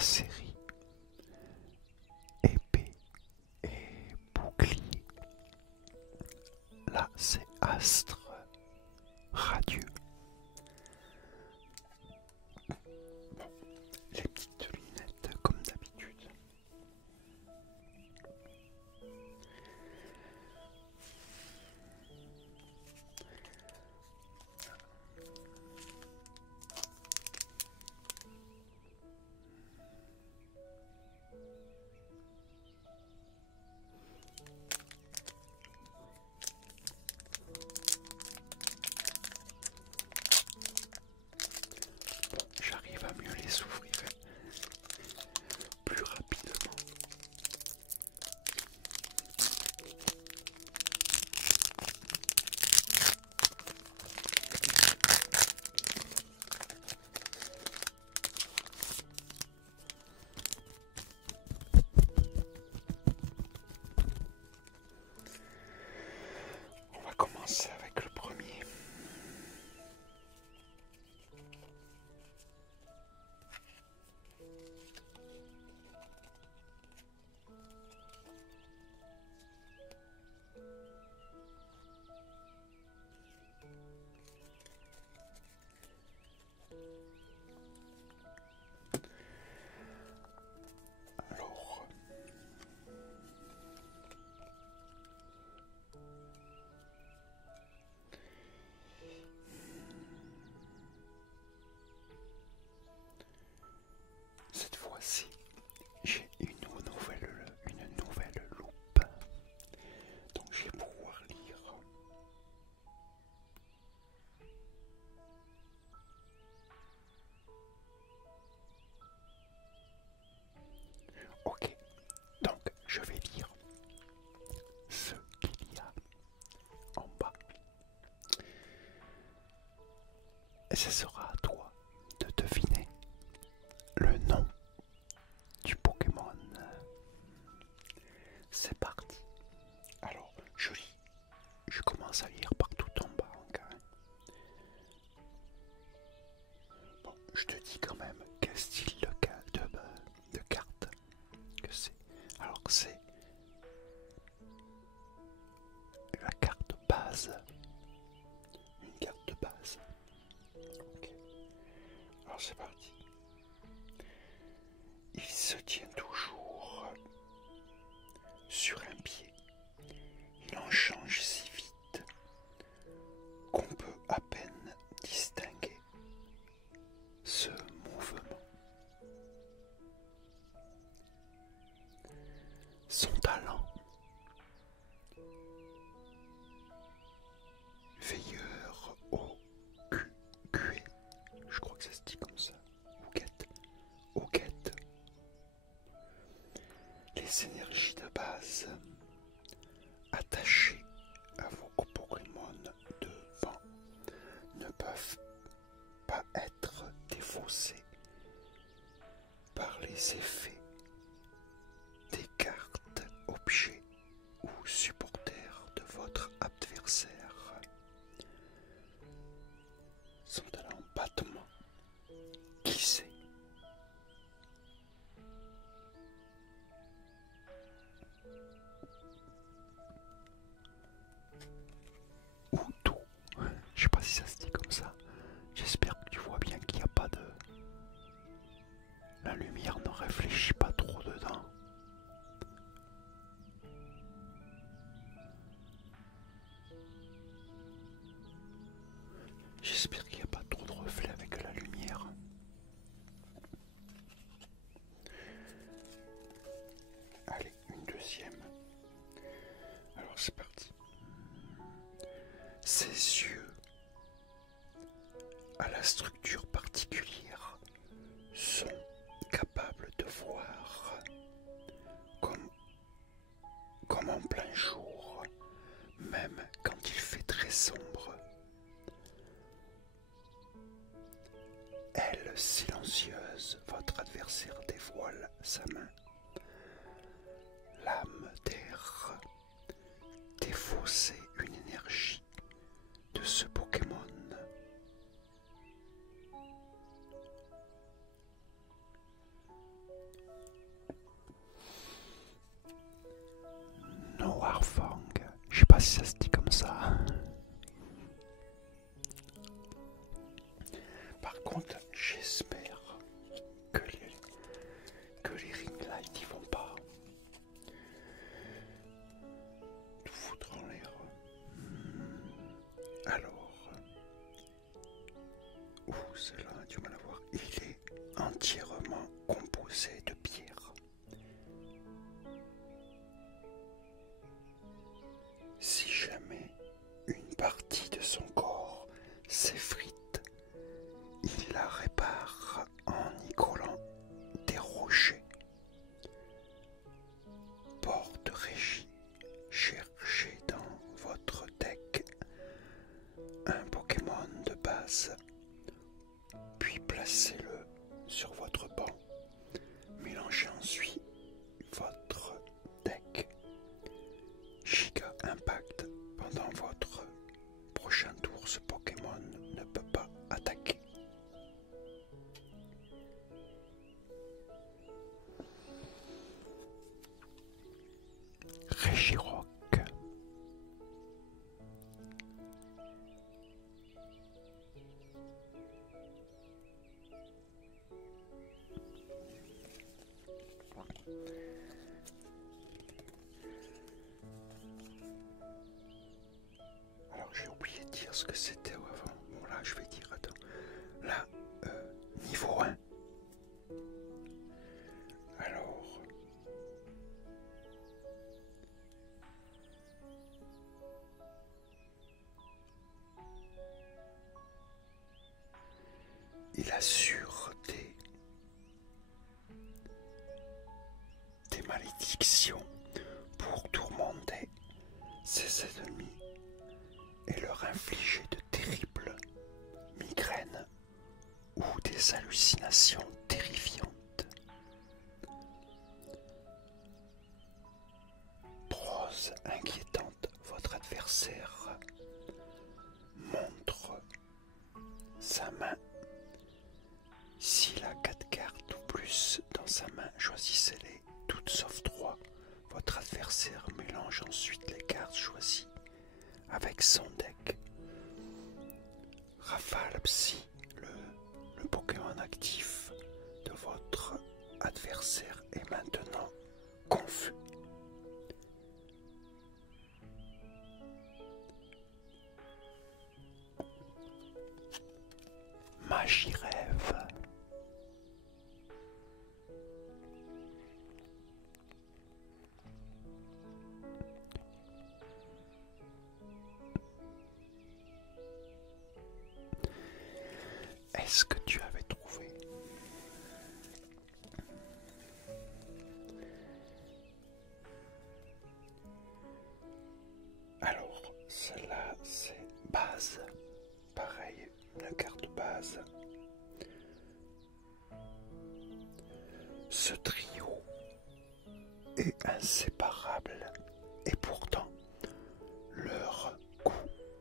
série épée et bouclier. Là, c'est astre radieux. Bon, les petites lunettes comme d'habitude. J'arrive à mieux les ouvrir plus rapidement. On va commencer avec le premier. Alors, cette fois-ci, j'ai une nouvelle loupe, donc je vais pouvoir lire. Ok, donc je vais lire ce qu'il y a en bas. Et ce sera à toi de deviner le nom du Pokémon. C'est parti. Alors, je lis. Je commence à lire partout en bas encore. Bon, je te dis quand même quel style de carte que c'est. Alors, c'est la carte base. Une carte de base. Ok. Alors, c'est parti. Il se tient toujours sur un pied. Il en change si vite qu'on peut à peine distinguer ce mouvement. Son talent, veilleur au cuet, je crois que ça se dit comme ça, au quête. Les énergies de base attachées à vos Pokémon devant ne peuvent pas être défaussées par les effets des cartes, objets ou supporters de votre adversaire. Son talent battement, qui sait? Ou tout. Je sais pas si ça se dit comme ça. J'espère que tu vois bien qu'il n'y a pas de... La lumière ne réfléchit pas trop dedans. J'espère qu'il n'y a pas trop de reflets avec la lumière. Allez, une deuxième. Alors c'est parti. Ses yeux, à la structure particulière, sont capables de voir comme en plein jour, même quand il fait très sombre. Elle, silencieuse, votre adversaire dévoile sa main. Lame d'air, défausser une énergie de ce Pokémon. les ring lights ils vont pas tout foutre en l'air. Alors, celle-là, tu vas la voir. Il est entièrement composé de pierre. Si jamais une partie de son corps s'effrite, il la répare en y collant des rochers. Porte régie, cherchez dans votre deck un Pokémon de base, puis placez-le sur votre banc. Mélangez ensuite votre deck. Giga Impact. Pendant votre prochain tour, ce Pokémon ne peut pas attaquer. Régirock. Alors j'ai oublié de dire ce que c'était avant. Bon là je vais dire, attends. Là, niveau 1. Alors... il assure des malédictions pour tourmenter ses ennemis et leur infliger de terribles migraines ou des hallucinations terrifiantes. Prose inquiétante, votre adversaire montre sa main. S'il a 4 cartes ou plus dans sa main, choisissez-les toutes sauf 3. Votre adversaire mélange ensuite les cartes choisies avec son deck. Rafale Psy, le Pokémon actif de votre adversaire est maintenant confus. Magirève. Est-ce que tu avais trouvé? Alors, celle-là, c'est base. Pareil, une carte base. Ce trio est inséparable et pourtant leur goût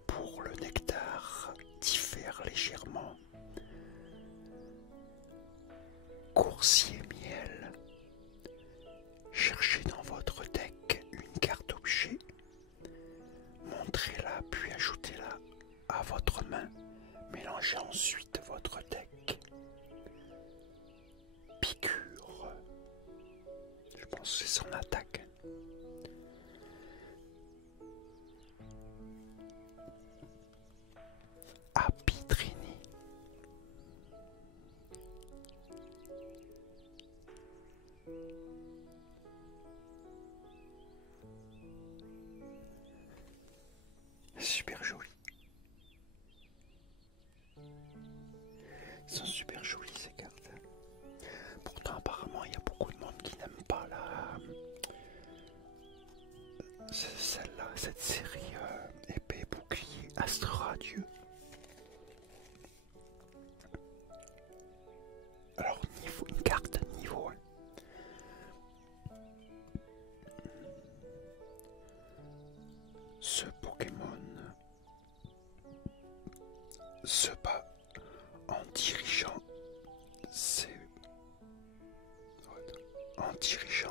pour le nectar diffère légèrement. Coursier miel. Cherchez dans votre deck une carte objet. Montrez-la puis ajoutez-la à votre main. Mélangez ensuite votre deck. Piqûre. Je pense que c'est son attaque. Apitrini. Super joli. Ils sont super jolis ces cartes. Pourtant apparemment il y a beaucoup de monde qui n'aime pas celle-là, cette série épée, bouclier, astre radieux. Alors une carte niveau 1. Ce Pokémon se bat en dirigeant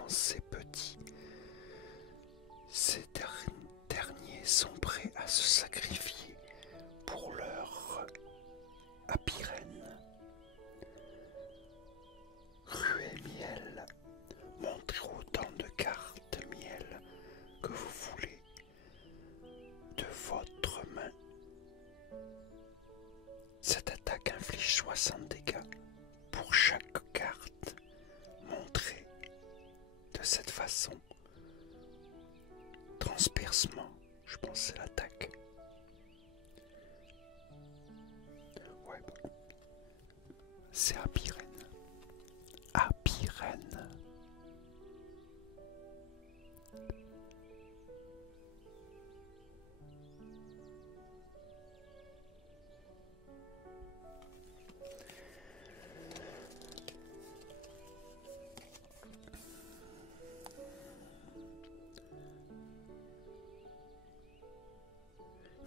ses petits. Ces derniers sont prêts à se sacrifier pour leur apirène. Ruée miel, dispersement. Je pense que c'est l'attaque. Ouais, bon. C'est Apirène. Apirène.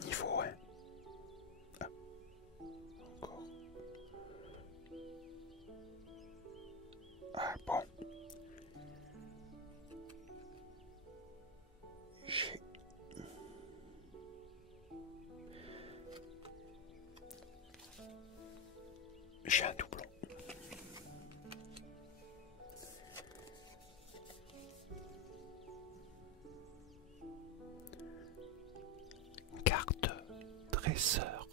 Niveau 1. Ah, encore. Ah bon. J'ai un doublon. Carte dresseur.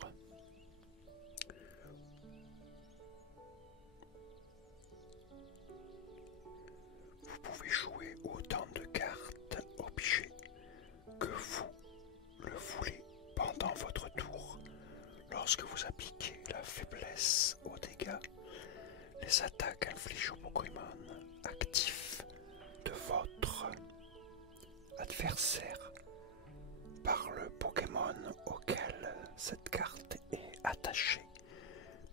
Vous pouvez jouer autant de cartes objet que vous le voulez pendant votre tour. Lorsque vous appliquez la faiblesse aux dégâts, les attaques infligées au Pokémon actif de votre adversaire par le Pokémon auquel cette carte est attachée,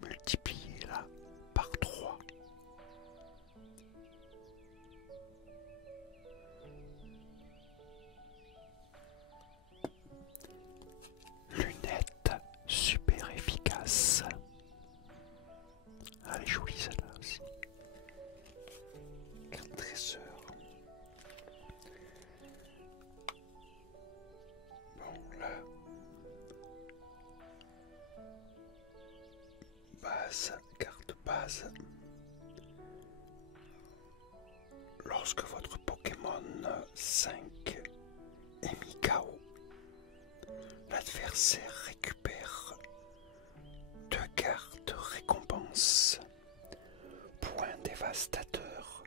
multipliez-la par 3. Lunette super efficace. Elle est jolie celle-là aussi. Carte dresseur. Bon là. Base, carte base. Lorsque votre Pokémon 5 est mis KO, l'adversaire récupère 2 cartes récompense. Point dévastateur.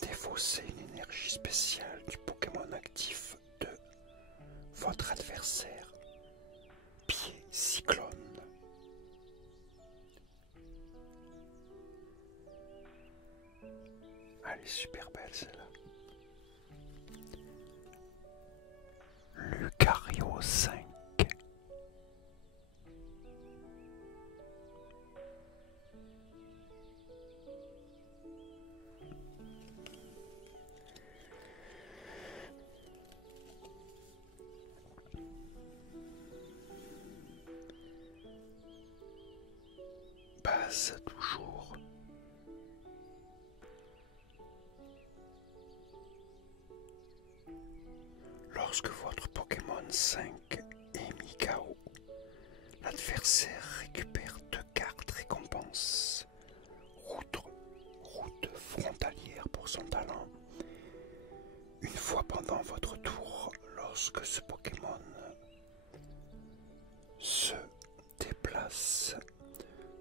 Défausser une énergie spéciale du Pokémon actif de votre adversaire. Pied cyclone. Elle est super belle celle-là. Lucario 5. Base toujours. Lorsque votre Pokémon 5 est mis KO, l'adversaire récupère 2 cartes récompenses. Route frontalière pour son talent. Une fois pendant votre tour, lorsque ce Pokémon se déplace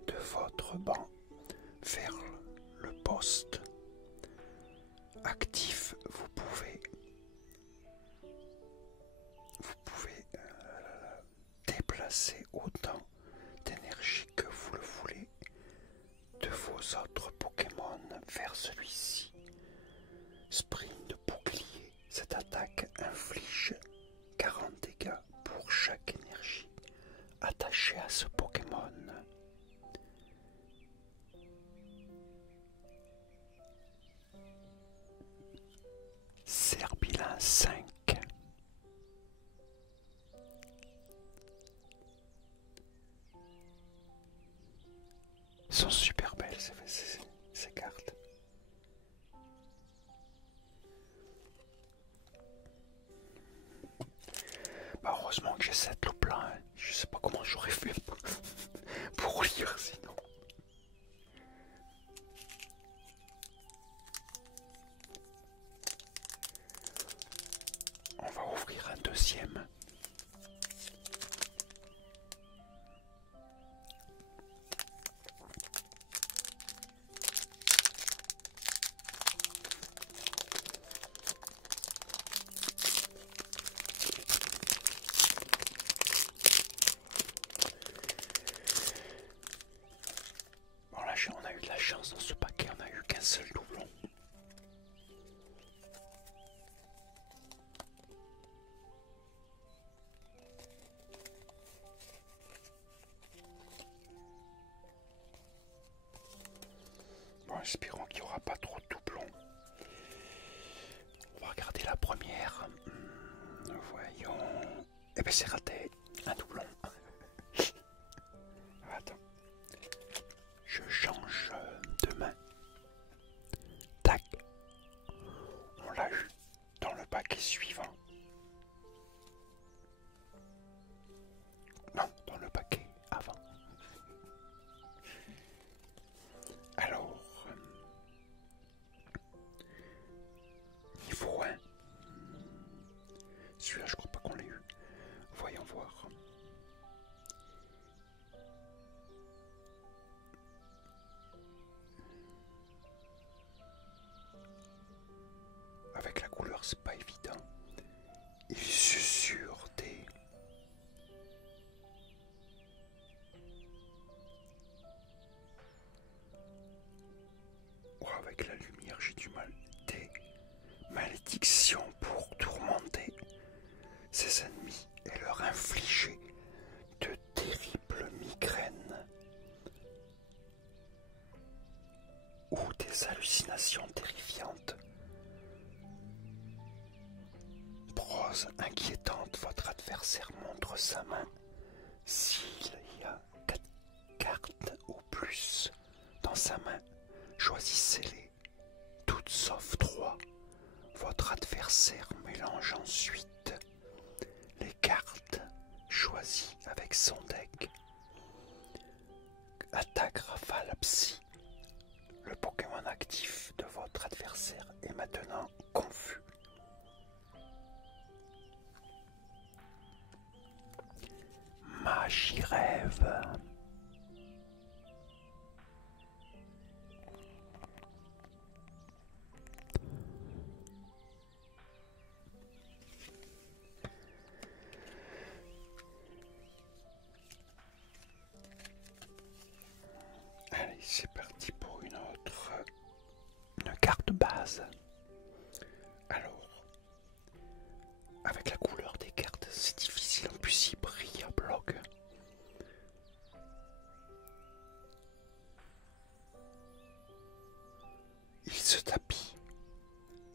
de votre banc vers le poste actif, vous pouvez déplacer autant d'énergie que vous le voulez de vos autres Pokémon vers celui-ci. Sprint de bouclier. Cette attaque inflige 40 dégâts pour chaque énergie attachée à ce Pokémon. Serbilin 5. Ils sont super belles ces cartes. Bah heureusement que j'ai cette loupe-là. Hein. Je sais pas comment j'aurais fait pour lire sinon. On va ouvrir un deuxième. chance, dans ce paquet, on n'a eu qu'un seul doublon. Bon, espérons qu'il n'y aura pas trop de doublons. On va regarder la première. Voyons. Eh ben c'est raté. Un doublon. Attends. Je change de main. Tac. On l'a eu dans le paquet suivant. Non, dans le paquet avant. Alors, niveau 1. Celui-là, je crois pas qu'on l'ait eu. Voyons voir. Avec la couleur, c'est pas évident. Il susurre des... Oh, avec la lumière, j'ai du mal. Des malédictions pour tourmenter ses ennemis et leur infliger de terribles migraines ou des hallucinations terrifiantes. Prose inquiétante, votre adversaire montre sa main. S'il y a 4 cartes ou plus dans sa main, choisissez-les, toutes sauf 3. Votre adversaire mélange ensuite les cartes choisies avec son deck. Attaque rafale psy. Le Pokémon actif de votre adversaire est maintenant confus. Magie rêve. Allez, c'est parti pour une carte base. Alors, avec la couleur des cartes, c'est difficile. En plus, il brille à bloc. Il se tapit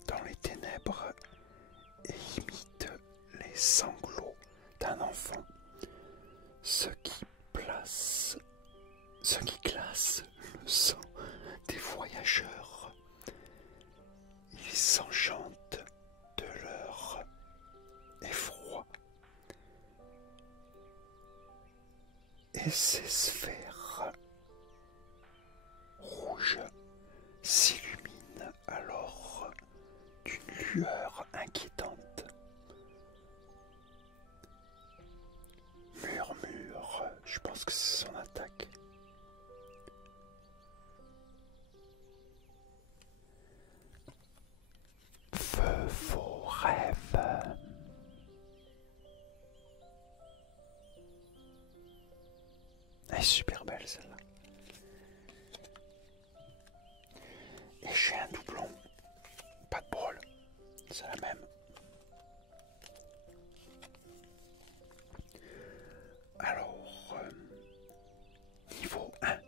dans les ténèbres et imite les sanglots d'un enfant, ce qui glace le sang des voyageurs. Il s'enchante de leur effroi et ses sphères rouges s'illuminent alors d'une lueur inquiétante. Murmure, je pense que c'est son attaque. Feu faux rêve. Elle est super belle celle-là. Et j'ai un doublon. Pas de bol. C'est la même. Alors, niveau 1.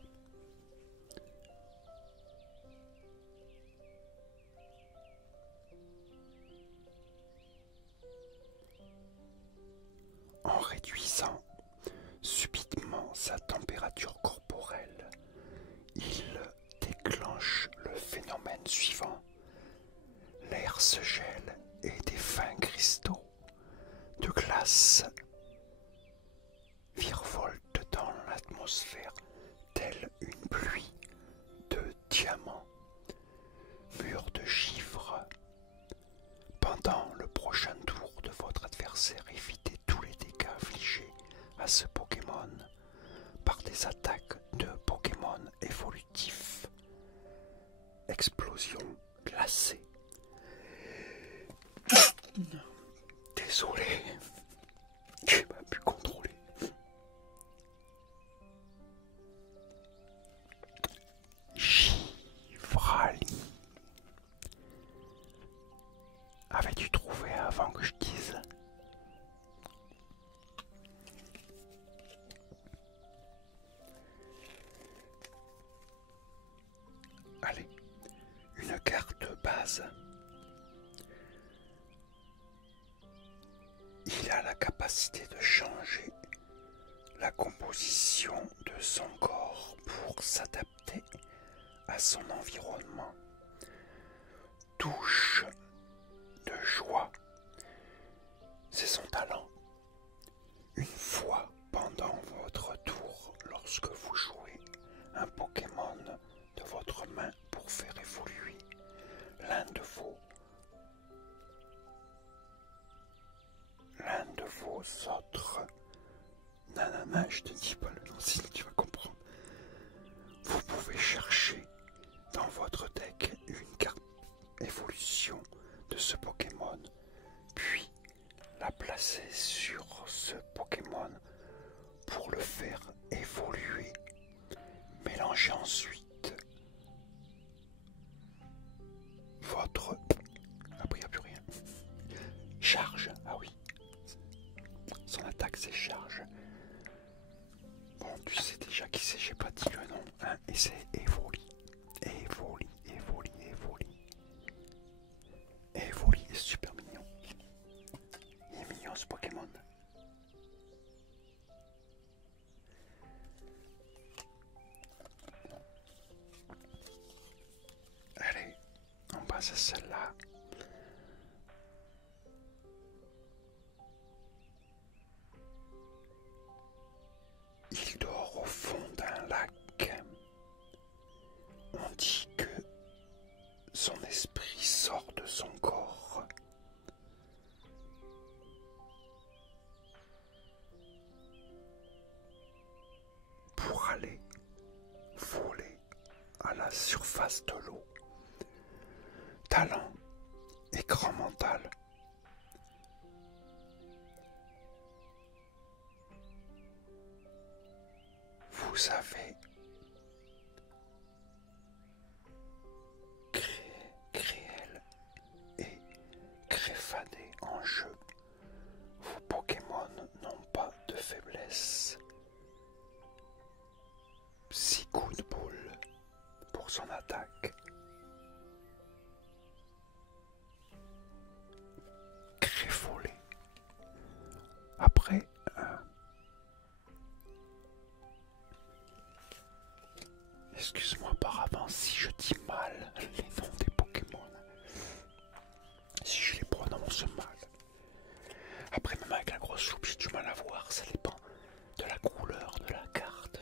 En réduisant subitement sa température corporelle, il déclenche le phénomène suivant. L'air se gèle et des fins cristaux de glace virevoltent dans l'atmosphère telle une pluie de diamants. Mur de givre. Pendant le prochain tour de votre adversaire, évitez tous les dégâts infligés à ce Pokémon par des attaques de Pokémon évolutifs. Explosion glacée. Désolé, j'ai pas pu contrôler. Givre. base. Il a la capacité de changer la composition de son corps pour s'adapter à son environnement. Touche de joie, c'est son talent. Une fois pendant votre tour, lorsque vous jouez un Pokémon de votre main pour faire évoluer l'un de vos autres nanana, je te dis pas le nom, sinon tu vas comprendre. Vous pouvez chercher dans votre deck une carte évolution de ce Pokémon, puis la placer sur ce Pokémon pour le faire évoluer. Mélangez ensuite votre... Après il n'y a plus rien. Charge, ah oui. Son attaque c'est charge. Bon, tu sais déjà qui c'est, j'ai pas dit le nom, hein, et c'est Evoli. Evoli, Evoli, Evoli. Evoli est super mignon. Il est mignon ce Pokémon. Allez, on passe à celle-là. Il dort au fond d'un lac. On dit que son esprit sort de son corps. Pour aller voler à la surface de l'eau. Talent et grand mental. Vous avez Créel et Créfadé en jeu. Vos Pokémon n'ont pas de faiblesse. Psychounboule pour son attaque. Créfolé. Après, excuse-moi par avance si je dis mal les noms des Pokémon. Si je les prononce mal. Après, même avec la grosse loupe, j'ai du mal à voir. Ça dépend de la couleur de la carte.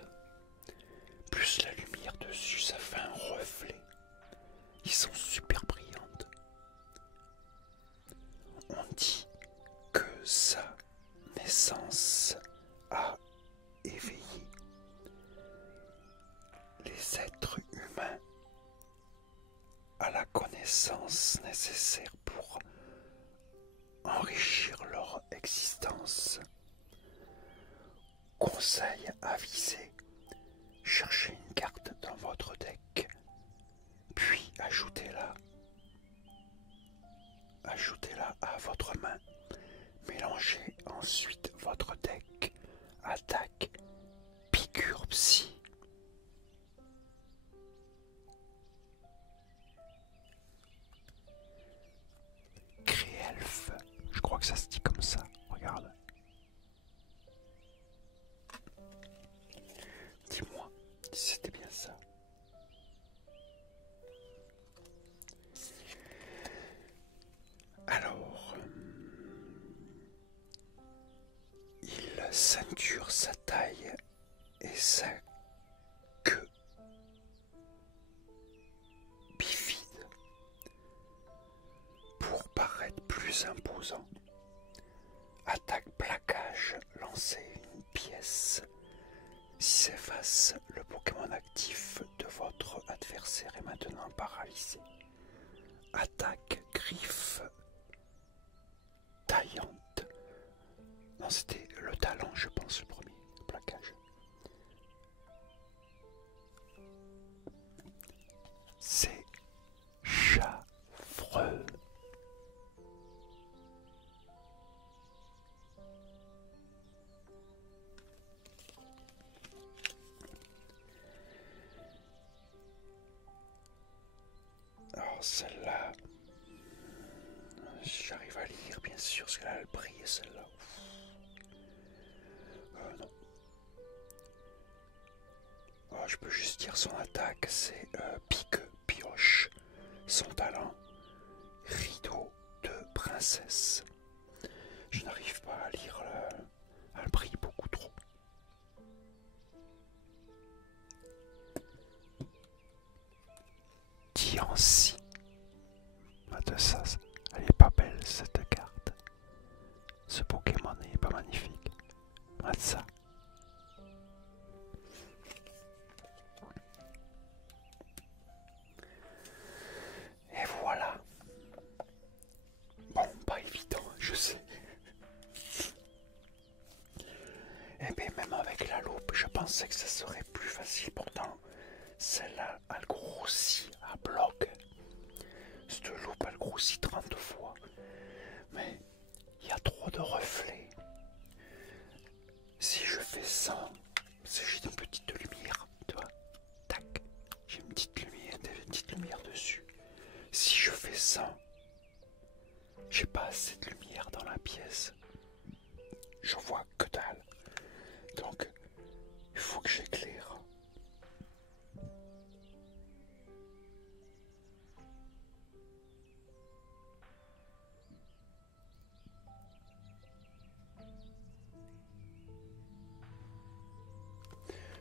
Plus la lumière dessus, ça fait un reflet. Ils sont super brillantes. On dit que sa naissance a éveillé les êtres humains à la connaissance nécessaire pour enrichir leur existence. Conseil avisé, cherchez une carte dans votre deck, puis ajoutez-la à votre main. Mélangez ensuite votre deck. Attaque, piqûre psy. Créelf, je crois que ça se dit comme ça, regarde. Dis-moi si c'était bien ça. Alors, il ceinture sa taille et sa queue bifide pour paraître plus imposant. Attaque plaquage, lancez une pièce. Si s'efface, le Pokémon actif de votre adversaire est maintenant paralysé. Attaque griffe taillante. Non, c'était le talent, je pense, le premier plaquage. C'est chavreux. Alors celle-là, Si j'arrive à lire, bien sûr, parce qu'elle a le prix, celle-là. Non. Oh, je peux juste dire son attaque, c'est pique, pioche. Son talent, rideau de princesse. Je n'arrive pas à lire elle brille beaucoup trop. Diancie. Ça, elle est pas belle cette carte. Ce Pokémon n'est pas magnifique. Ça. Et voilà. Bon, pas évident, je sais. Et bien même avec la loupe, je pensais que ça serait plus facile. Pourtant, celle-là, elle grossit à bloc. Cette loupe, elle grossit 30 fois. Mais il y a trop de reflets. Si je fais ça, si j'ai une petite lumière, tu vois, tac, j'ai une petite lumière dessus. Si je fais ça, j'ai pas assez de lumière dans la pièce. Je vois que dalle. Donc, il faut que j'éclaire.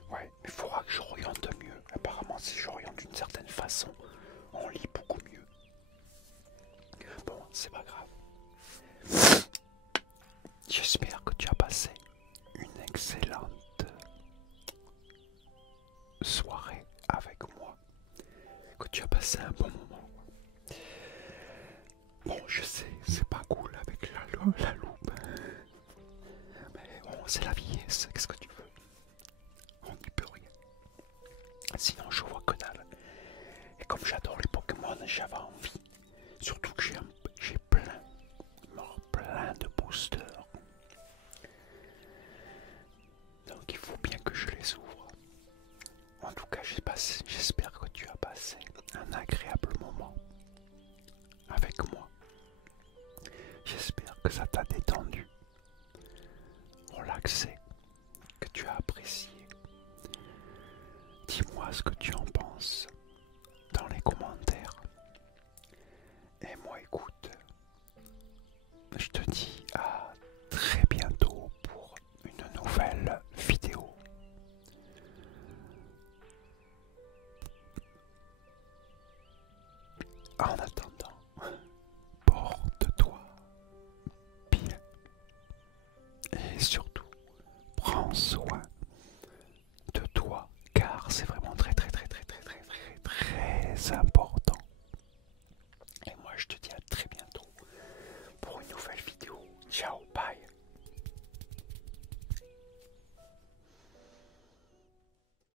Ouais, mais il faudra que j'oriente mieux. Apparemment, si j'oriente d'une certaine façon, on lit beaucoup mieux. Bon, c'est pas grave. J'espère que tu as passé une excellente soirée avec moi. Que tu as passé un bon moment. Bon, je sais, c'est pas cool avec la loupe. Mais bon, c'est la vieillesse, qu'est-ce que tu veux? On n'y peut rien. Sinon, je vois que dalle. Et comme j'adore les Pokémon, j'avais envie. Surtout que j'ai plein de boosters. Donc il faut bien que je les ouvre. En tout cas, j'espère que tu as passé un agréable moment avec moi. J'espère que ça t'a détendu, relaxé, que tu as apprécié. Dis-moi ce que tu en penses dans les commentaires. Et moi, écoute, je te dis à très bientôt pour une nouvelle vidéo. En attendant,